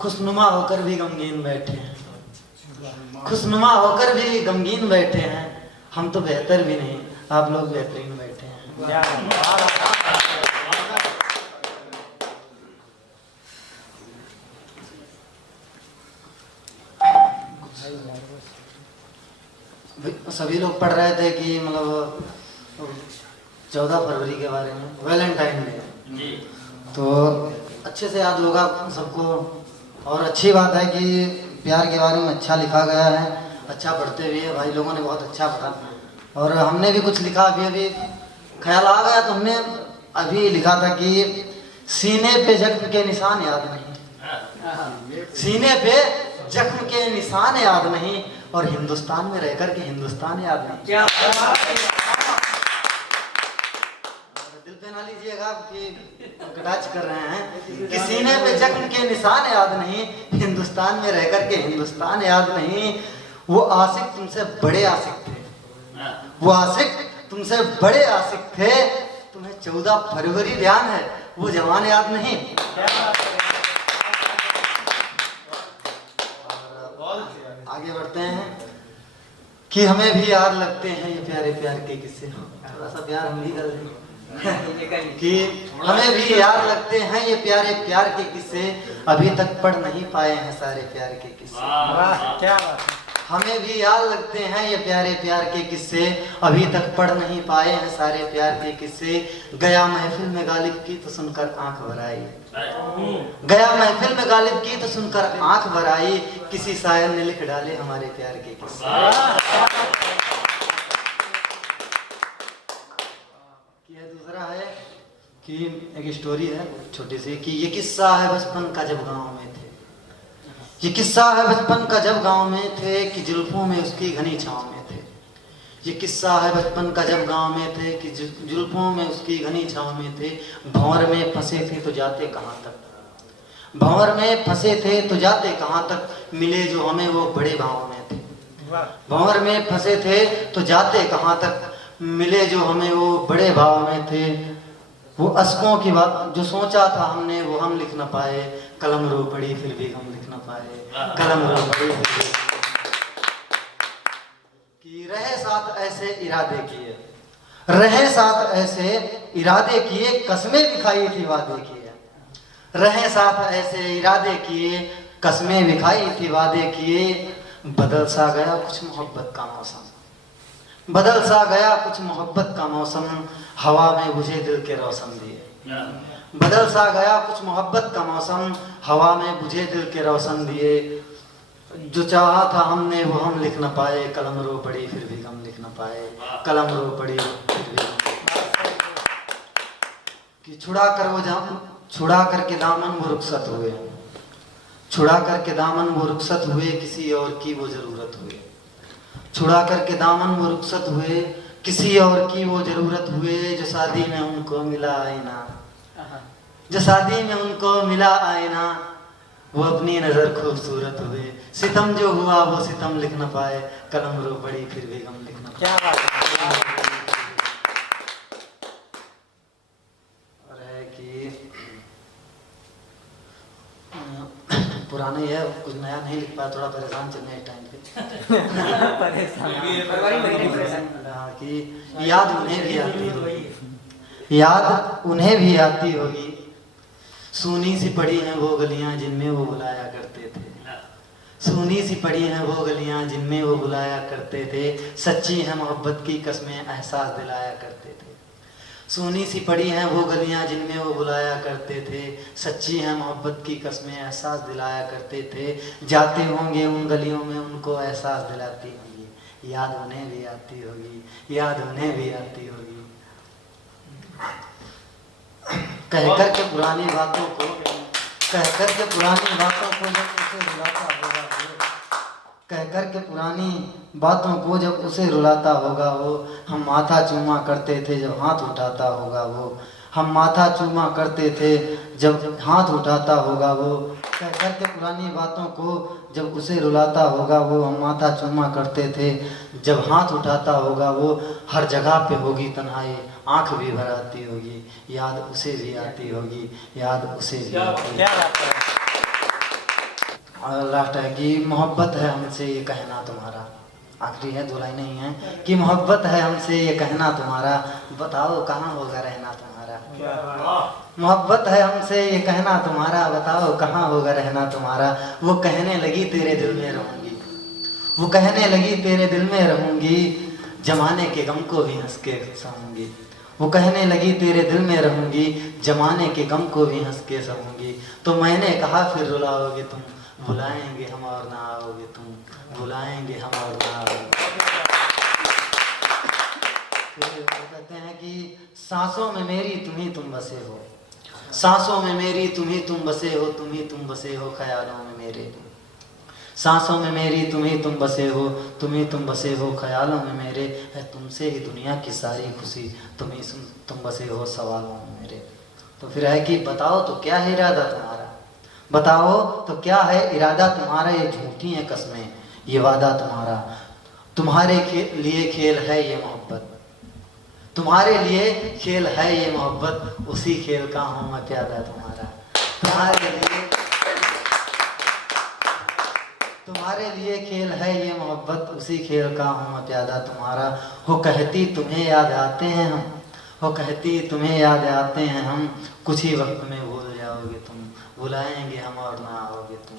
खुशनुमा होकर भी गमगीन बैठे हैं, खुशनुमा होकर भी गमगीन बैठे हैं। हम तो बेहतर भी नहीं, आप लोग बेहतरीन बैठे हैं। सभी लोग पढ़ रहे थे कि मतलब 14 फरवरी के बारे में, वैलेंटाइन डे, तो अच्छे से याद होगा सबको। और अच्छी बात है कि प्यार के बारे में अच्छा लिखा गया है, अच्छा पढ़ते भी है भाई लोगों ने, बहुत अच्छा पढ़ा। और हमने भी कुछ लिखा, अभी ख्याल आ गया तो हमने अभी लिखा था कि सीने पे जख्म के निशान याद नहीं, सीने पे जख्म के निशान याद नहीं, और हिंदुस्तान में रहकर के हिंदुस्तान याद नहीं। क्या दिल पे ना लीजिएगा कि कटाक्ष कर रहे हैं कि सीने पे जख्म के निशान याद नहीं, हिंदुस्तान में रहकर के हिंदुस्तान याद नहीं। वो आशिक तुमसे बड़े आशिक थे, वो आशिक तुमसे बड़े आशिक थे, तुम्हें 14 फरवरी ध्यान है, वो जवान याद नहीं। आगे बढ़ते हैं कि हमें भी यार लगते हैं ये प्यारे प्यार के किस्से, थोड़ा सा प्यार हम भी कर दें कि हमें भी यार लगते हैं ये प्यारे प्यार के किस्से, अभी तक पढ़ नहीं पाए हैं सारे प्यार के किस्से। क्या बात है। हमें भी यार लगते हैं ये प्यारे प्यार के किस्से, अभी तक पढ़ नहीं पाए हैं सारे प्यार के किस्से। गया महफिल में गालिब की तो सुनकर आंख भर आई, गया महफिल में गालिब की तो सुनकर आंख भर आई, किसी शायर ने लिख डाले हमारे प्यार के किस्से। दूसरा है कि एक स्टोरी है छोटी सी कि ये किस्सा है बचपन का जब गांव में थे, ये किस्सा है बचपन का जब गांव में थे कि जुल्फों में उसकी घनी छांव में थे। ये किस्सा है बचपन का जब गांव में थे कि जुल्फों में उसकी घनी छांव में थे। भंवर में फंसे थे तो जाते कहाँ तक, भंवर में फंसे थे तो जाते कहाँ तक, मिले जो हमें वो बड़े भाव में थे। भंवर में फंसे थे तो जाते कहाँ तक, मिले जो हमें वो बड़े भाव में थे। वो अशकों की बात जो सोचा था हमने वो हम लिख न पाए, कलम रो पड़ी फिर भी हम लिख न पाए, कलम रो पड़ी फिर भी। कि रहे साथ ऐसे इरादे किए, रहे साथ ऐसे इरादे किए, कस्में भी खाई थी वादे किए, रहे साथ ऐसे इरादे किए, कस्में भी खाई थी वादे किए। बदल सा गया कुछ मोहब्बत का मौसम, बदल सा गया कुछ मोहब्बत का मौसम, हवा में बुझे दिल के रोशन दिए। बदल सा गया कुछ मोहब्बत का मौसम, हवा में बुझे दिल के रोशन दिए। जो चाहा था हमने वो हम लिख न पाए, कलम रो पड़ी फिर भी हम लिख न पाए, कलम रो पड़ी फिर भी। कि छुड़ा कर वो छुड़ा करके दामन वो रुखसत हुए, छुड़ा करके दामन वो रुखसत हुए, किसी और की वो जरूरत हुए। छुड़ा करके दामन वो रुखसत हुए, किसी और की वो जरूरत हुए। जो शादी में उनको मिला आईना, जो शादी में उनको मिला आईना, वो अपनी नजर खूबसूरत हुए। सितम जो हुआ वो सितम लिख न पाए, कलम रो पड़ी फिर भी गम लिख न पाए। क्या बात है। और है कि पुराने है, कुछ नया नहीं लिख पाया, थोड़ा परेशान चल रहे टाइम पे। कि याद उन्हें भी आती होगी, याद उन्हें भी आती होगी। सूनी सी पड़ी हैं वो गलियां जिनमें वो बुलाया करते थे, सूनी सी पड़ी हैं वो गलियां जिनमें वो बुलाया करते थे। सच्ची है मोहब्बत की कस्में एहसास दिलाया करते थे, सूनी सी पड़ी हैं वो गलियां जिनमें वो बुलाया करते थे। सच्ची है मोहब्बत की कस्में एहसास दिलाया करते थे। जाते होंगे उन गलियों में उनको एहसास दिलाती होंगी, याद उन्हें भी आती होगी, याद उन्हें भी आती होगी। कह कर के पुरानी बातों को, कह कर के पुरानी बातों को जब उसे रुलाता होगा वो, कह कर के पुरानी बातों को जब उसे रुलाता होगा वो। हम माथा चूमा करते थे जब हाथ उठाता होगा वो, हम माथा चूमा करते थे जब हाथ उठाता होगा वो। कह कर के पुरानी बातों को जब उसे रुलाता होगा वो, हम माथा चूमा करते थे जब हाथ उठाता होगा वो। हर जगह पे होगी तन्हाई, आंख भी भर आती होगी, याद उसे भी आती होगी, याद उसे भी आती होगी। लास्ट है कि मोहब्बत है हमसे ये कहना तुम्हारा, आखिरी है, दो लाइन नहीं है, कि मोहब्बत है हमसे ये कहना तुम्हारा, बताओ कहाँ होगा रहना तुम्हारा। मोहब्बत है हमसे ये कहना तुम्हारा, बताओ कहाँ होगा रहना तुम्हारा। वो कहने लगी तेरे दिल में रहूंगी, वो कहने लगी तेरे दिल में रहूंगी, जमाने के गम को भी हंस के सहूंगी। वो कहने लगी तेरे दिल में रहूंगी, जमाने के गम को भी हंस के सहूंगी। तो मैंने कहा फिर रुलाओगे तुम, बुलाएंगे हम और ना आओगे तुम, बुलाएंगे हम और ना आओगे। कहते हैं कि सांसों में मेरी तुम ही तुम बसे हो, सांसों में मेरी तुम ही तुम बसे हो, तुम ही तुम बसे हो ख्यालों में मेरे। सांसों में मेरी तुम ही तुम बसे हो, तुम ही तुम बसे हो ख्यालों में मेरे। है तुमसे ही दुनिया की सारी खुशी, तुम ही तुम बसे हो सवालों में मेरे। तो फिर है कि बताओ तो क्या है इरादा तुम्हारा, बताओ तो क्या है इरादा तुम्हारा। ये झूठी है कसमें ये वादा तुम्हारा, तुम्हारे लिए खेल है ये मोहब्बत, तुम्हारे लिए खेल है ये मोहब्बत, उसी खेल का हूँ मैं प्यादा तुम्हारा। तुम्हारे लिए खेल है ये मोहब्बत, उसी खेल का हूँ मैं प्यादा तुम्हारा। हो कहती तुम्हें याद आते हैं हम, हो कहती तुम्हें याद आते हैं हम, कुछ ही वक्त में भूल जाओगे तुम, बुलाएंगे हम और ना आओगे तुम।